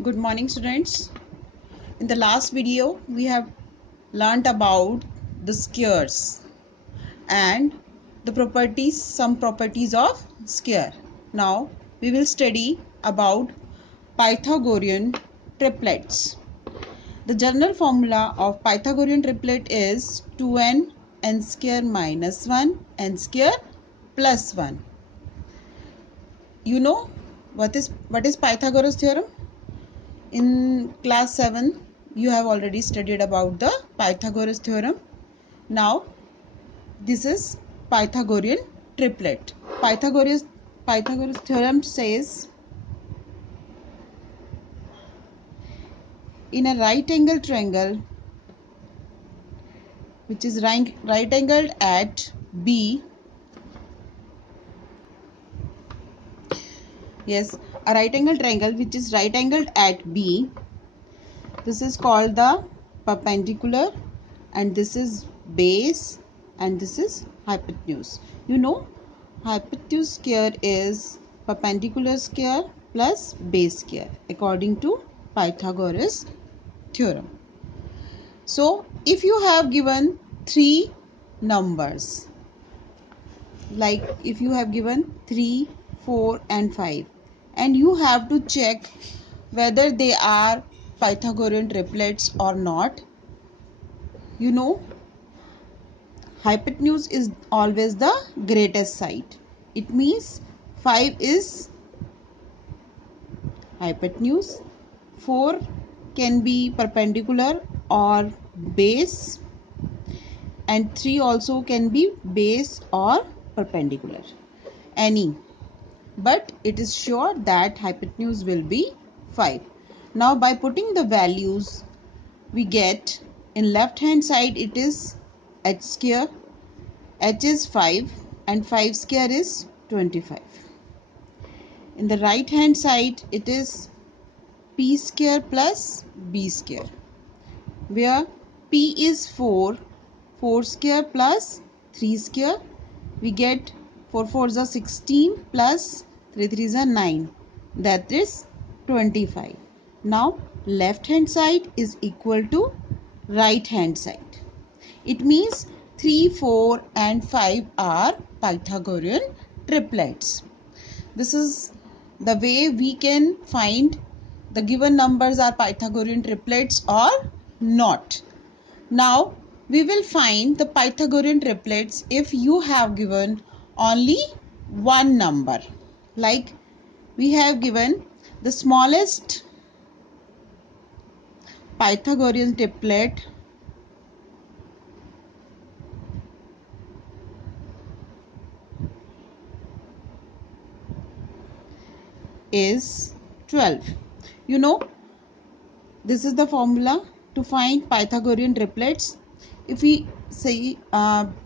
Good morning, students. In the last video we have learnt about the squares and the properties, some properties of square. Now we will study about Pythagorean triplets. The general formula of Pythagorean triplet is 2n n square minus 1 n square plus 1. You know what is Pythagoras theorem? In class 7 you have already studied about the Pythagoras theorem. Now this is Pythagorean triplet. Pythagoras theorem says in a right angle triangle which is right angled at B, a right angled triangle which is right angled at B, this is called the perpendicular, and this is base, and this is hypotenuse. You know, hypotenuse square is perpendicular square plus base square according to Pythagoras theorem. So if you have given three numbers, like if you have given 3, 4 and 5, and you have to check whether they are Pythagorean triplets or not, you know, hypotenuse is always the greatest side. It means 5 is hypotenuse, 4 can be perpendicular or base, and 3 also can be base or perpendicular, any, but it is sure that hypotenuse will be 5. Now by putting the values we get, in left hand side it is h square, h is 5 and 5 square is 25. In the right hand side it is p square plus b square, where p is 4, 4 square plus 3 square, we get 4 4s are 16 plus 3 3s are 9, that is 25. Now left hand side is equal to right hand side. It means 3, 4 and 5 are Pythagorean triplets. This is the way we can find the given numbers are Pythagorean triplets or not. Now we will find the Pythagorean triplets if you have given only one number. Like we have given the smallest Pythagorean triplet is 12. You know, this is the formula to find Pythagorean triplets. If we say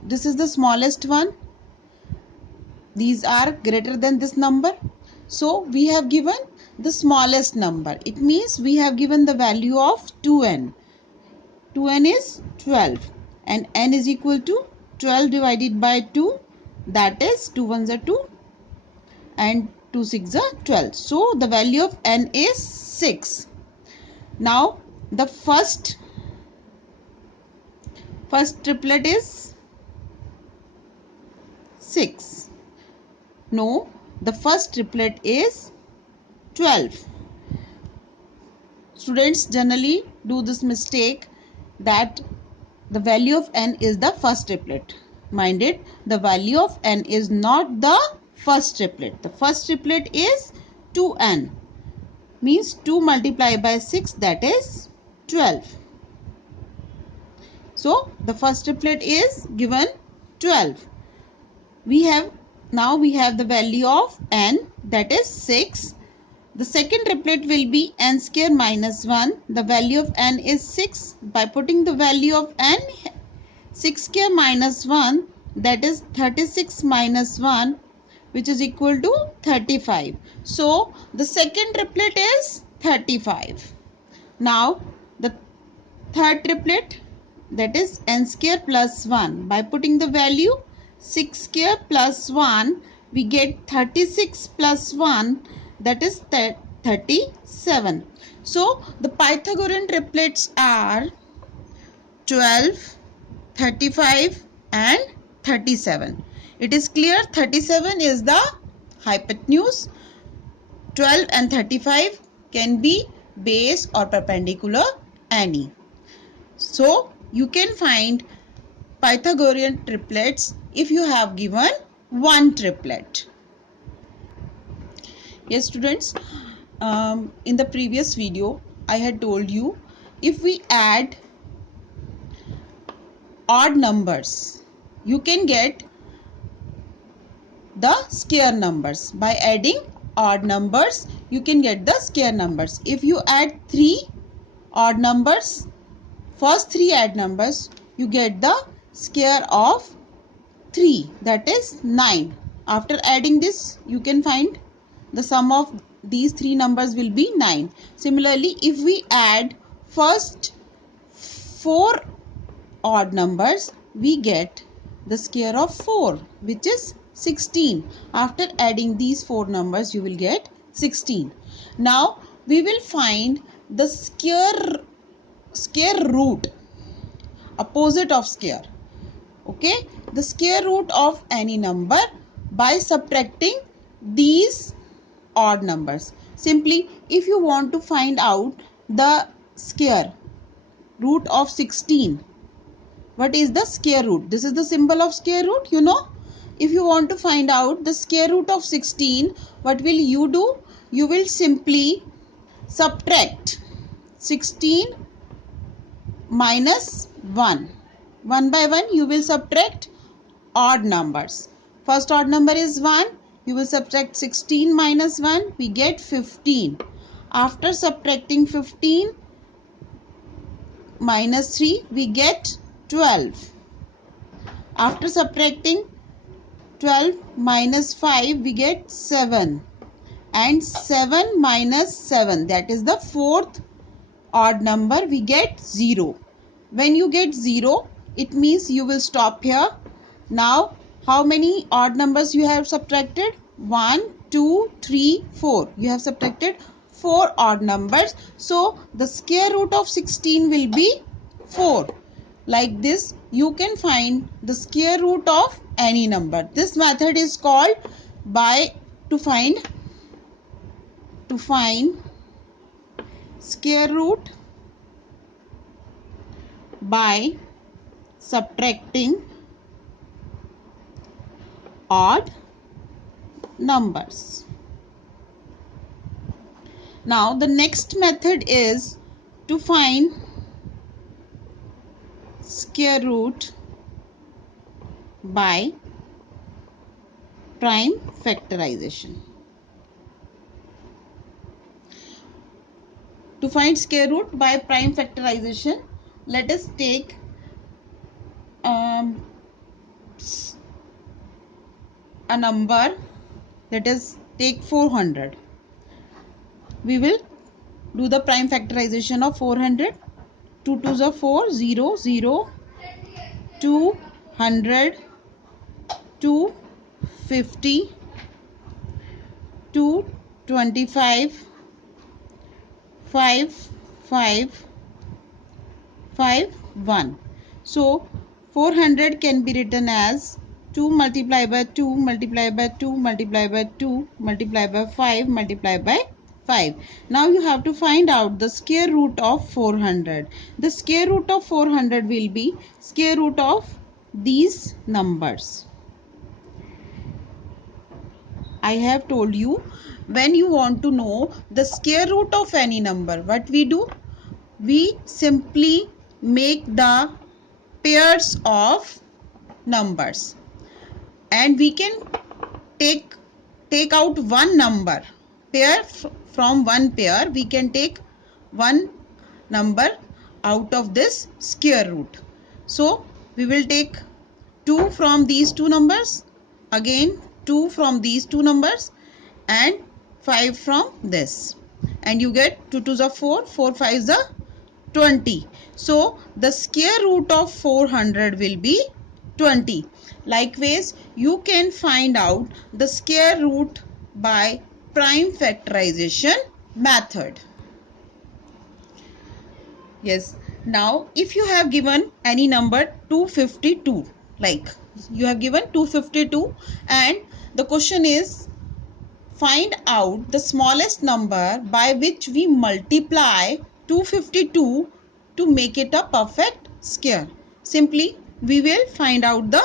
this is the smallest one, these are greater than this number, so we have given the smallest number. It means we have given the value of 2n. 2n is 12 and n is equal to 12 divided by 2, that is 2 1s are 2 and 2 6s are 12. So the value of n is 6. Now the first triplet is 6. No, the first triplet is 12. Students generally do this mistake that the value of n is the first triplet. Mind it, the value of n is not the first triplet. The first triplet is 2n, means 2 multiplied by 6, that is 12. So the first triplet is given 12. Now we have the value of n, that is 6. The second triplet will be n square minus 1. The value of n is 6. By putting the value of n, 6 square minus 1, that is 36 minus 1, which is equal to 35. So the second triplet is 35. Now the third triplet, that is n square plus 1. By putting the value 6 square plus 1, we get 36 plus 1, that is 37. So the Pythagorean triplets are 12, 35 and 37. It is clear 37 is the hypotenuse, 12 and 35 can be base or perpendicular any. So you can find Pythagorean triplets if you have given one triplet. Yes students, in the previous video I had told you if we add odd numbers you can get the square numbers. By adding odd numbers you can get the square numbers. If you add 3 odd numbers, first 3 odd numbers, you get the square of 3, that is 9. After adding this you can find the sum of these 3 numbers will be 9. Similarly, if we add first 4 odd numbers we get the square of 4, which is 16. After adding these 4 numbers you will get 16. Now we will find the square root, opposite of square. Okay, the square root of any number by subtracting these odd numbers. Simply, if you want to find out the square root of 16, what is the square root? This is the symbol of square root, you know. If you want to find out the square root of 16, what will you do? You will simply subtract 16 minus 1. One by one you will subtract odd numbers. First odd number is 1. You will subtract 16 minus 1. We get 15. After subtracting 15 minus 3, we get 12. After subtracting 12 minus 5, we get 7. And 7 minus 7, that is the fourth odd number, we get 0. When you get 0, it means you will stop here. Now, how many odd numbers you have subtracted? 1, 2, 3, 4. You have subtracted 4 odd numbers. So, the square root of 16 will be 4. Like this, you can find the square root of any number. This method is called to find square root by subtracting odd numbers. Now the next method is to find square root by prime factorization. To find square root by prime factorization, let us take a number, let us take 400. We will do the prime factorization of 400. 2 2s are 4, 0, 0, 200, 250, 225, 5, 5, 5, 1. So 400 can be written as 2 multiplied by 2 multiplied by 2 multiplied by 2 multiplied by 5 multiplied by 5. Now you have to find out the square root of 400. The square root of 400 will be square root of these numbers. I have told you, when you want to know the square root of any number, what we do? We simply make the pairs of numbers and we can take out one number. From one pair we can take one number out of this square root. So we will take 2 from these two numbers, again 2 from these two numbers and 5 from this, and you get 2 2s are 4, 4 5s are 20. So the square root of 400 will be 20. Likewise, you can find out the square root by prime factorization method. Yes. Now, if you have given any number 252, like you have given 252, and the question is find out the smallest number by which we multiply 252 to make it a perfect square. Simply, we will find out the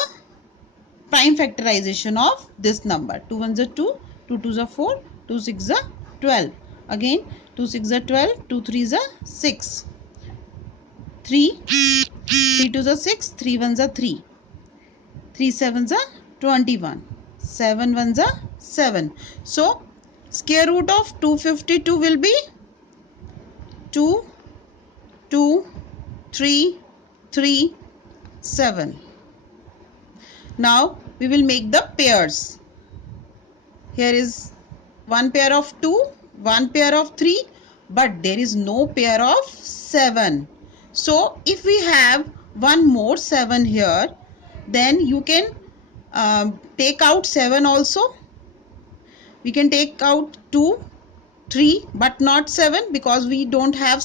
prime factorization of this number. 2 ones are 2, 2 twos are 4, 2 6 are 12. Again, 2 6 are 12, 2 3s are 6. 3, 3 twos are 6, 3 ones are 3, 3 sevens are 21, 7 ones are 7. So, square root of 252 will be 2, 2, 3, 3, 7. Now, we will make the pairs. Here is one pair of 2, one pair of 3, but there is no pair of 7. So, if we have one more 7 here, then you can take out 7 also. We can take out 2, 3, but not 7 because we don't have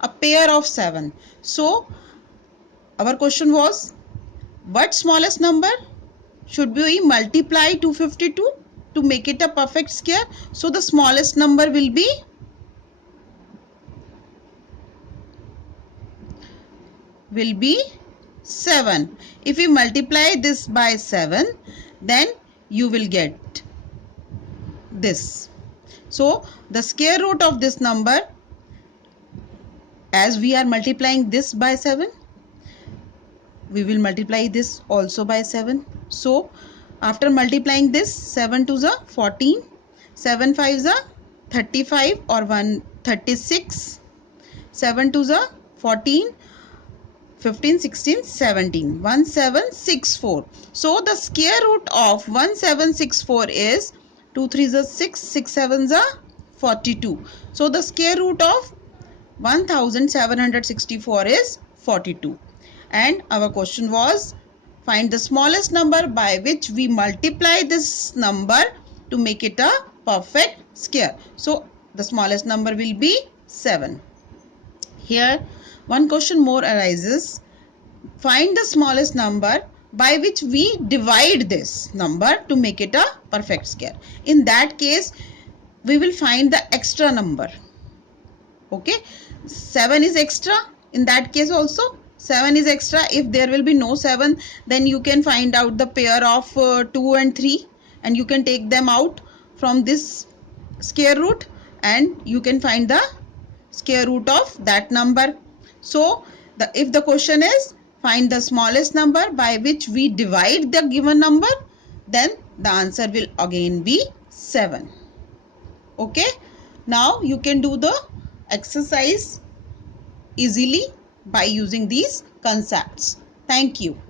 a pair of 7. So, our question was, what smallest number should we multiply 252 to make it a perfect square? So, the smallest number will be 7. If we multiply this by 7, then you will get this. So, the square root of this number, as we are multiplying this by 7, we will multiply this also by 7. So, after multiplying this, 7 2s are 14, 7 5s are 35 or 136, 7 2s are 14, 15, 16, 17, 1764. So, the square root of 1764 is 2 3s are 6, 6 7s are 42. So, the square root of 1764 is 42. And our question was, find the smallest number by which we multiply this number to make it a perfect square. So, the smallest number will be 7. Here, one question more arises. Find the smallest number by which we divide this number to make it a perfect square. In that case, we will find the extra number. Okay, 7 is extra. In that case also, 7 is extra. If there will be no 7, then you can find out the pair of 2 and 3 and you can take them out from this square root and you can find the square root of that number. So, if the question is find the smallest number by which we divide the given number, then the answer will again be 7. Okay, now you can do the exercise easily by using these concepts. Thank you.